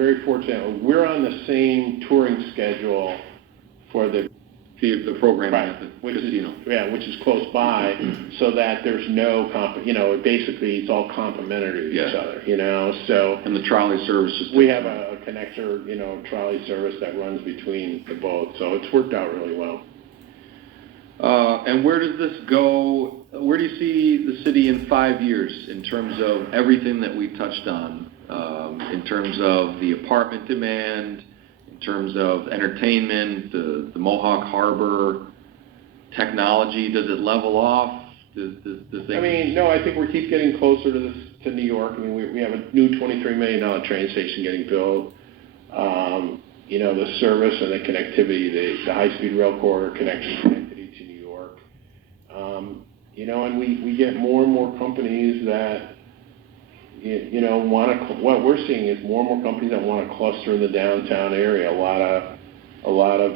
very fortunate. We're on the same touring schedule for the program right, at the which casino. which is close by, so that there's no basically it's all complementary to each other, So and the trolley service is. We have a connector, trolley service that runs between the both, so it's worked out really well. And where does this go? Where do you see the city in 5 years in terms of everything that we touched on, in terms of the apartment demand, in terms of entertainment, the Mohawk Harbor, technology? Does it level off? Does no, I think we keep getting closer to New York. We have a new $23 million train station getting built. The service and the connectivity, the high-speed rail corridor connectivity to New York. And we get more and more companies that, what we're seeing is more and more companies that want to cluster in the downtown area. A lot of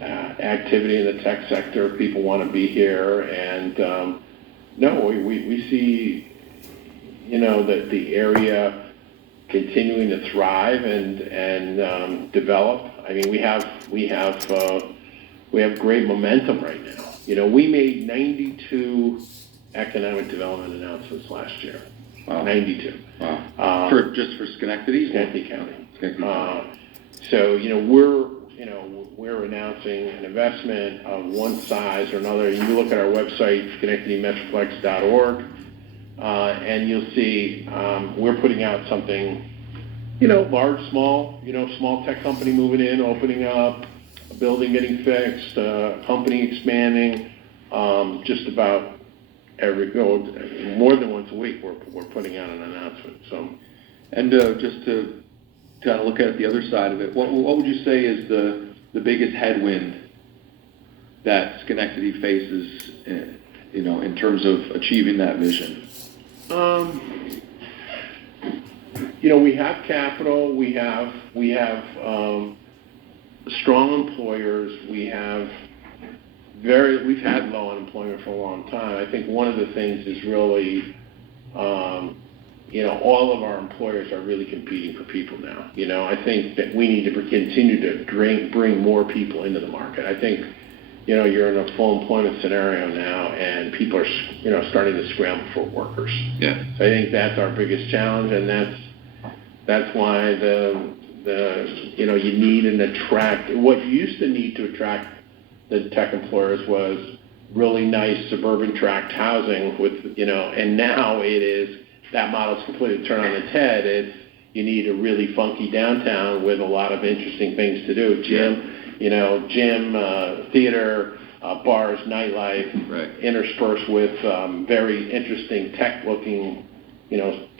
activity in the tech sector. People want to be here, and we see, that the area continuing to thrive and develop. We have great momentum right now. We made 92 economic development announcements last year. Wow. 92. Wow. Just for Schenectady? Schenectady County. Schenectady County. So we're announcing an investment of one size or another. You look at our website, SchenectadyMetroplex.org, and you'll see we're putting out something, large, small, small tech company moving in, opening up, a building getting fixed, a company expanding, just about more than once a week we're putting out an announcement. So, and just to kind of look at the other side of it, what would you say is the biggest headwind that Schenectady faces, in terms of achieving that vision? We have capital. We have strong employers. We've had low unemployment for a long time. I think one of the things is really, all of our employers are really competing for people now. I think that we need to continue to bring more people into the market. I think, you're in a full employment scenario now, and people are, starting to scramble for workers. Yeah. So I think that's our biggest challenge, and that's why you need and attract. What you used to need to attract the tech employers was really nice suburban tract housing with, and now it is, that model's completely turned on its head. You need a really funky downtown with a lot of interesting things to do. Gym, theater, bars, nightlife, right, interspersed with very interesting tech-looking,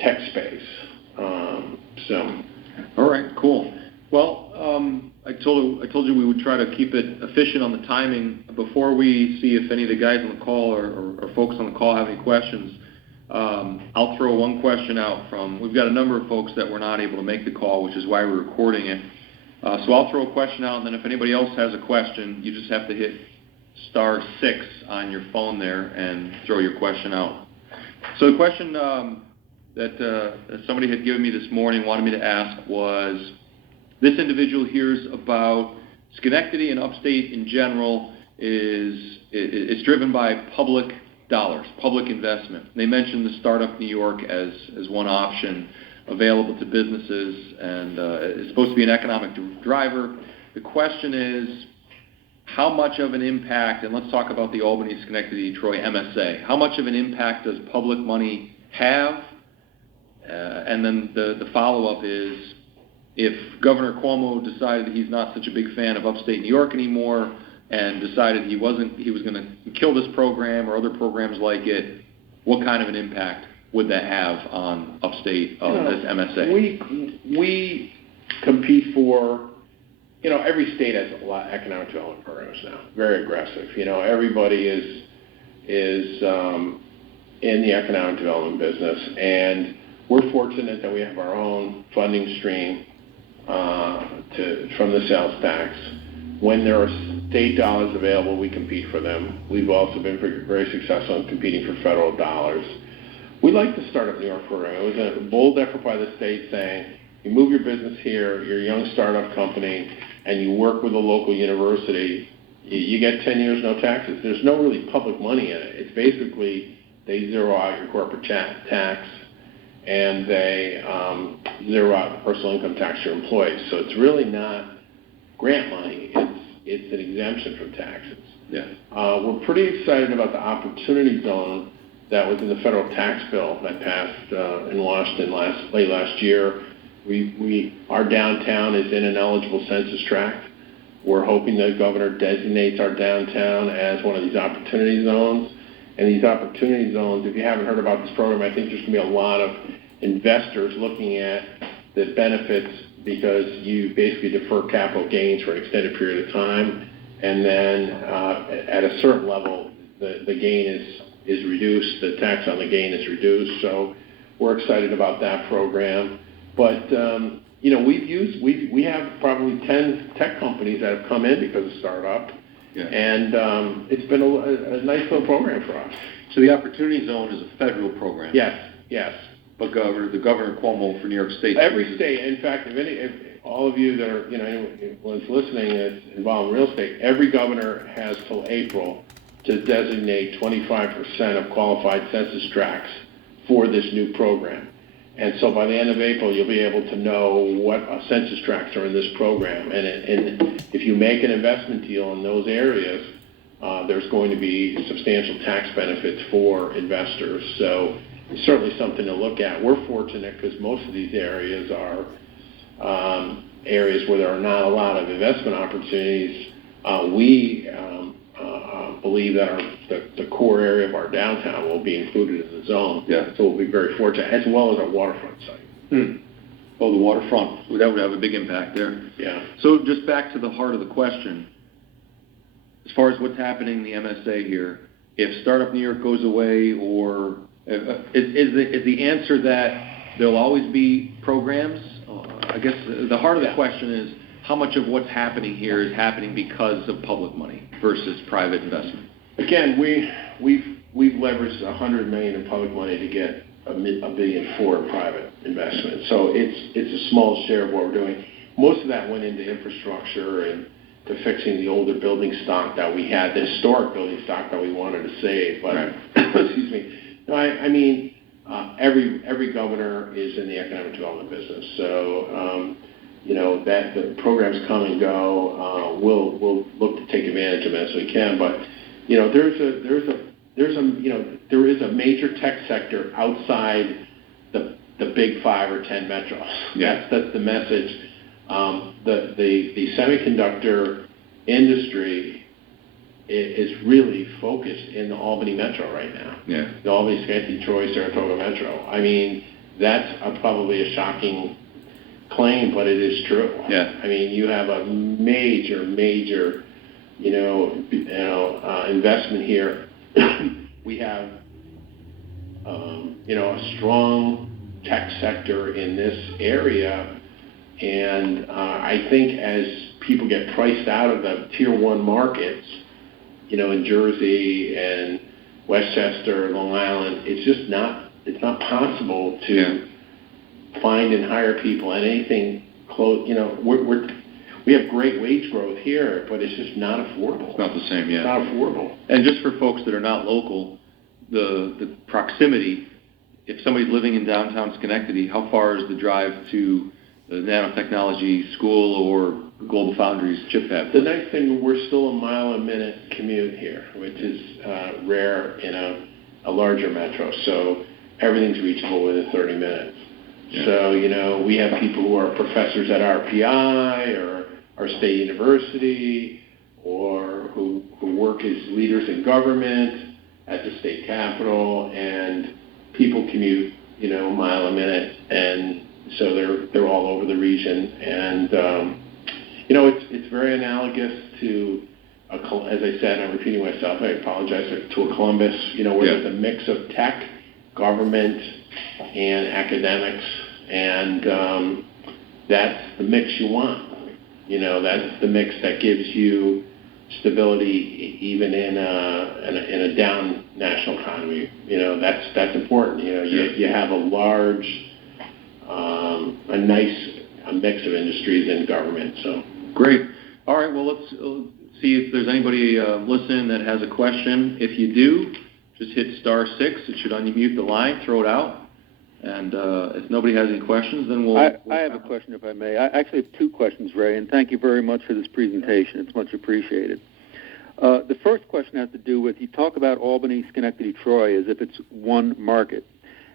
tech space. All right, cool. Well, I told you we would try to keep it efficient on the timing. Before we see if any of the guys on the call or folks on the call have any questions, I'll throw one question out we've got a number of folks that were not able to make the call, which is why we're recording it. So I'll throw a question out, and then if anybody else has a question, you just have to hit *6 on your phone there and throw your question out. So the question that somebody had given me this morning, wanted me to ask, was, this individual hears about Schenectady and upstate in general it's driven by public dollars, public investment. They mentioned the Startup New York as one option available to businesses, and it's supposed to be an economic driver. The question is, how much of an impact, and let's talk about the Albany, Schenectady, Troy MSA, how much of an impact does public money have? And then the follow-up is, if Governor Cuomo decided that he's not such a big fan of upstate New York anymore and decided he was going to kill this program or other programs like it, what kind of an impact would that have on upstate this MSA? We compete for, every state has a lot of economic development programs now, very aggressive. Everybody is in the economic development business, and we're fortunate that we have our own funding stream from the sales tax. When there are state dollars available, we compete for them. We've also been very successful in competing for federal dollars. We like the Startup New York program. It was a bold effort by the state saying, you move your business here, you're a young startup company, and you work with a local university, you get 10 years no taxes. There's no really public money in it. It's basically they zero out your corporate tax, and they zero out the personal income tax for your employees. So it's really not grant money. It's an exemption from taxes. Yeah. We're pretty excited about the opportunity zone that was in the federal tax bill that passed in Washington late last year. Our downtown is in an eligible census tract. We're hoping the governor designates our downtown as one of these opportunity zones. And these opportunity zones, if you haven't heard about this program, I think there's going to be a lot of investors looking at the benefits because you basically defer capital gains for an extended period of time. And then at a certain level, the gain is reduced, the tax on the gain is reduced. So we're excited about that program. But, we have probably 10 tech companies that have come in because of startup. Yeah. And it's been a nice little program for us. So the Opportunity Zone is a federal program? Yes. But the Governor Cuomo for New York State? Every state, in fact, if all of you that are, anyone that's listening is involved in real estate, every governor has till April to designate 25% of qualified census tracts for this new program. And so by the end of April, you'll be able to know what census tracts are in this program. And if you make an investment deal in those areas, there's going to be substantial tax benefits for investors. So it's certainly something to look at. We're fortunate because most of these areas are areas where there are not a lot of investment opportunities. We believe that the core area of our downtown will be included in the zone. Yeah. So we'll be very fortunate, as well as our waterfront site. Oh, the waterfront. That would have a big impact there. Yeah. So just back to the heart of the question, as far as what's happening in the MSA here, if Startup New York goes away, or is the answer that there'll always be programs? I guess the heart of the question is, how much of what's happening here is happening because of public money versus private investment? Again, we've leveraged $100 million in public money to get $1 billion for private investment. So it's a small share of what we're doing. Most of that went into infrastructure and to fixing the older building stock that we had, the historic building stock that we wanted to save. But excuse me. No, I mean every governor is in the economic development business. So that the programs come and go. We'll look to take advantage of it as we can. But there is a major tech sector outside the big 5 or 10 metros. Yeah. That's the message. The semiconductor industry is really focused in the Albany metro right now. Yeah. The Albany, Schenectady, Troy, Saratoga metro. I mean, that's probably a shocking claim, but it is true. Yeah. I mean, you have a major, investment here. We have, a strong tech sector in this area, and I think as people get priced out of the tier 1 markets, in Jersey and Westchester, Long Island, it's not possible to find and hire people and anything close. We have great wage growth here, but it's just not affordable. It's not the same, yeah. It's not affordable. And just for folks that are not local, the proximity, if somebody's living in downtown Schenectady, how far is the drive to the nanotechnology school or Global Foundries chip fab? The nice thing, we're still a mile-a-minute commute here, which is rare in a larger metro. So everything's reachable within 30 minutes. Yeah. So, we have people who are professors at RPI or our state university, or who work as leaders in government at the state capitol, and people commute, a mile a minute, and so they're all over the region. And, it's very analogous to, as I said, I'm repeating myself, I apologize, to a Columbus, where there's a mix of tech, government, and academics, and that's the mix you want. That's the mix that gives you stability even in a down national economy. That's important. You have a large a nice mix of industries and government. So great. All right. Well, let's see if there's anybody listening that has a question. If you do, just hit *6. It should unmute the line, throw it out. And if nobody has any questions, then we'll... I have a question, if I may. I actually have 2 questions, Ray, and thank you very much for this presentation. It's much appreciated. The first question has to do with, you talk about Albany, Schenectady, Troy as if it's one market.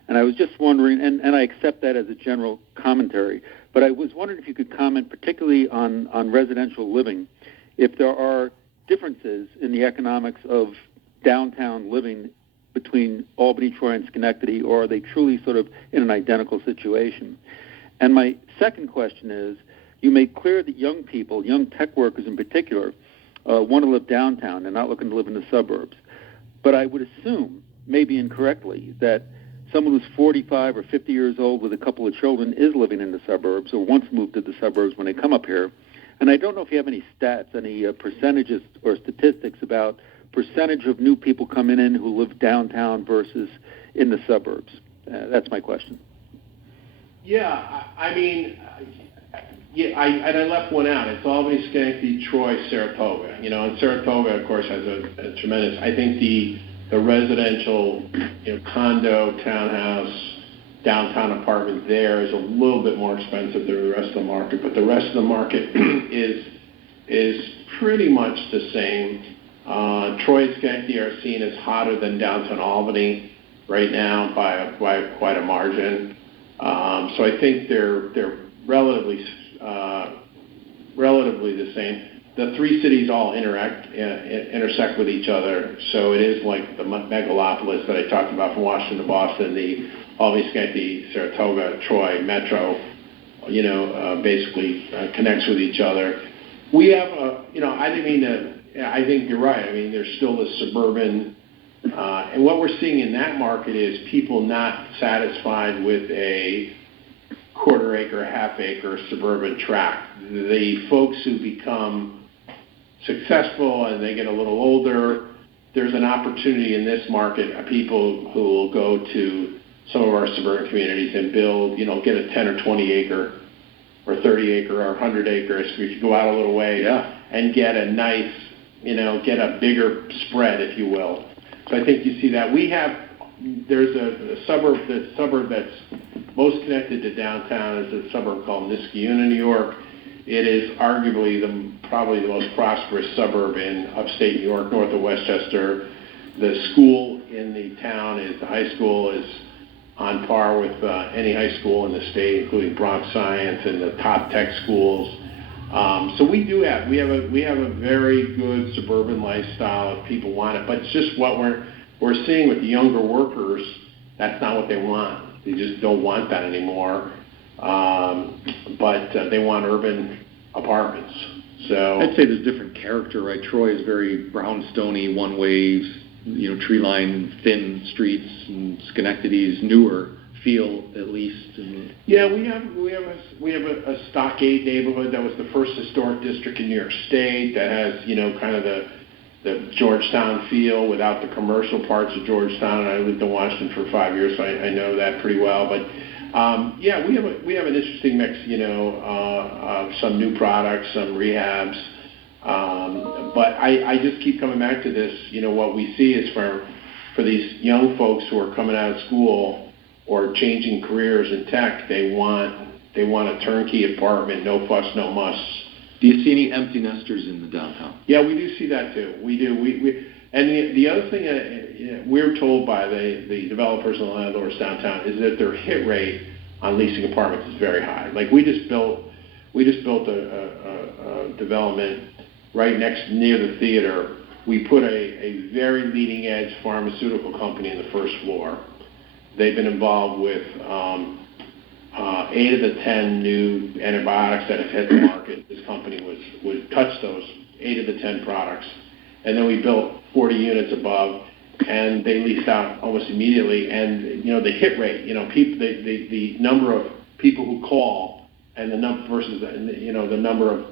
And I was just wondering, and I accept that as a general commentary, but I was wondering if you could comment particularly on residential living, if there are differences in the economics of downtown living between Albany, Troy, and Schenectady, or are they truly sort of in an identical situation? And my second question is, you made clear that young people, young tech workers in particular, want to live downtown and not looking to live in the suburbs. But I would assume, maybe incorrectly, that someone who's 45 or 50 years old with a couple of children is living in the suburbs or once moved to the suburbs when they come up here. And I don't know if you have any stats, any percentages or statistics about percentage of new people coming in who live downtown versus in the suburbs. That's my question. Yeah, I mean, I left one out. It's Albany, Schenectady, Troy, Saratoga. You know, and Saratoga, of course, has a tremendous. I think the residential, condo, townhouse, downtown apartment there is a little bit more expensive than the rest of the market, but the rest of the market is pretty much the same. Troy and Schenectady are seen as hotter than downtown Albany right now by quite a margin. So I think they're relatively the same. The 3 cities all intersect with each other, so it is like the megalopolis that I talked about from Washington to Boston, the Albany, Schenectady, Saratoga, Troy metro, basically connects with each other. We have I didn't mean to. I think you're right. I mean, there's still the suburban, and what we're seeing in that market is people not satisfied with a quarter-acre, half-acre suburban tract. The folks who become successful and they get a little older, there's an opportunity in this market of people who will go to some of our suburban communities and build, get a 10 or 20 acre or 30 acre or 100 acres. We could go out a little way and get a nice, get a bigger spread, if you will. So I think you see that. There's a suburb that's most connected to downtown is a suburb called Niskayuna, New York. It is arguably probably the most prosperous suburb in upstate New York, north of Westchester. The school in the town the high school is on par with any high school in the state, including Bronx Science and the top tech schools. So we have a very good suburban lifestyle if people want it, but it's just what we're seeing with the younger workers. That's not what they want. They just don't want that anymore. But they want urban apartments. So I'd say there's different character, right? Troy is very brownstone-y, one-way, tree-lined, thin streets, and Schenectady's newer feel, at least. Yeah, we have a Stockade neighborhood that was the first historic district in New York State that has kind of the Georgetown feel without the commercial parts of Georgetown. And I lived in Washington for 5 years, so I know that pretty well. But we have an interesting mix, of some new products, some rehabs. But I just keep coming back to this. What we see is for these young folks who are coming out of school or changing careers in tech, they want a turnkey apartment, no fuss, no muss. Do you see any empty nesters in the downtown? Yeah, we do see that too. We do. And the other thing we're told by the developers and the landlords downtown is that their hit rate on leasing apartments is very high. Like we just built a development right near the theater. We put a very leading edge pharmaceutical company in the first floor. They've been involved with 8 of the 10 new antibiotics that have hit the market. This company would touch those 8 of the 10 products. And then we built 40 units above, and they leased out almost immediately. And, the hit rate, the number of people who call and the number versus, the number of,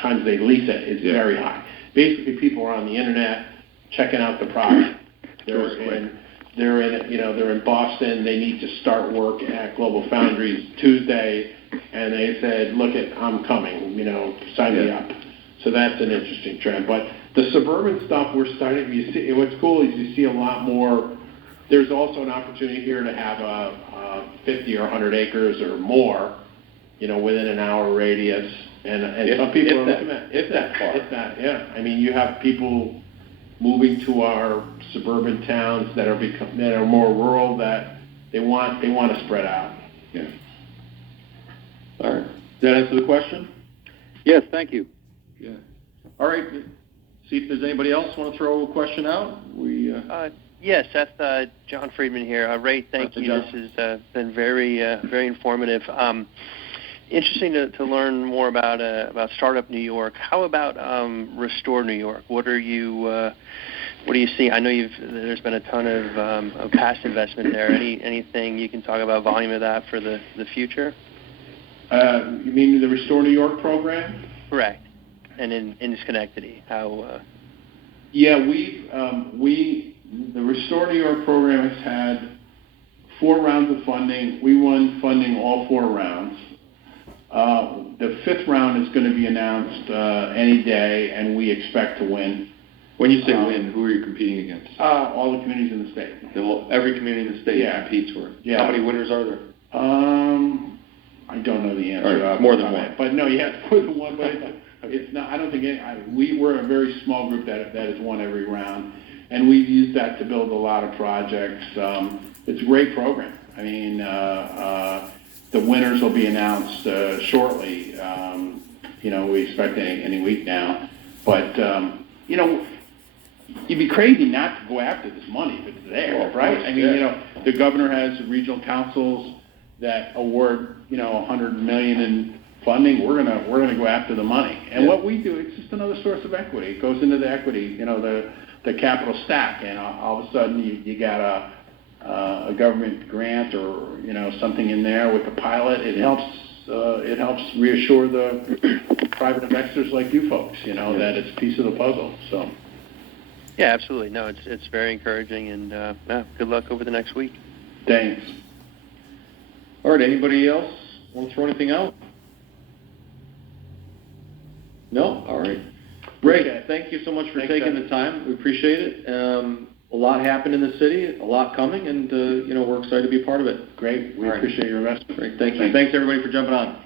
times they lease it is very high. Basically, people are on the internet checking out the product. they're in Boston, they need to start work at Global Foundries Tuesday, and they said, look, I'm coming, sign me up. So that's an interesting trend. But the suburban stuff we're starting, what's cool is you see a lot more. There's also an opportunity here to have a 50 or 100 acres or more, within an hour radius. And some people are looking at that far. If that, yeah. I mean, you have people moving to our suburban towns that are more rural, that they want to spread out. Yeah. All right. Does that answer the question? Yes, thank you. Yeah. All right. See if there's anybody else want to throw a question out. Yes, Seth, John Friedman here. Ray, thank you. John. This has been very, very informative. Interesting to learn more about Startup New York. How about Restore New York? What do you see? I know there's been a ton of past investment there. Anything you can talk about volume of that for the future? You mean the Restore New York program? Correct. And in Schenectady, how? Yeah, the Restore New York program has had 4 rounds of funding. We won funding all 4 rounds. The 5th round is going to be announced any day, and we expect to win. When you say win, who are you competing against? All the communities in the state. Every community in the state competes for it. Yeah. How many winners are there? I don't know the answer. Right, more than one. But no, yeah, more than one. But it's not. I don't think we're a very small group that has won every round, and we've used that to build a lot of projects. It's a great program. I mean, the winners will be announced shortly. We expect any week now. But you'd be crazy not to go after this money if it's there, right? I mean, the governor has regional councils that award, $100 million in funding. We're gonna go after the money. And what we do, it's just another source of equity. It goes into the equity, the capital stack, and all of a sudden you got a government grant or something in there with the pilot. It helps reassure the private investors like you folks, that it's a piece of the puzzle. So. Yeah, absolutely. No, it's very encouraging, and good luck over the next week. Thanks. All right. Anybody else want to throw anything out? No? All right. Ray, thank you so much for taking the time. We appreciate it. A lot happened in the city, a lot coming, and we're excited to be a part of it. Great. We appreciate your investment. Great. Thank you. Thanks everybody for jumping on.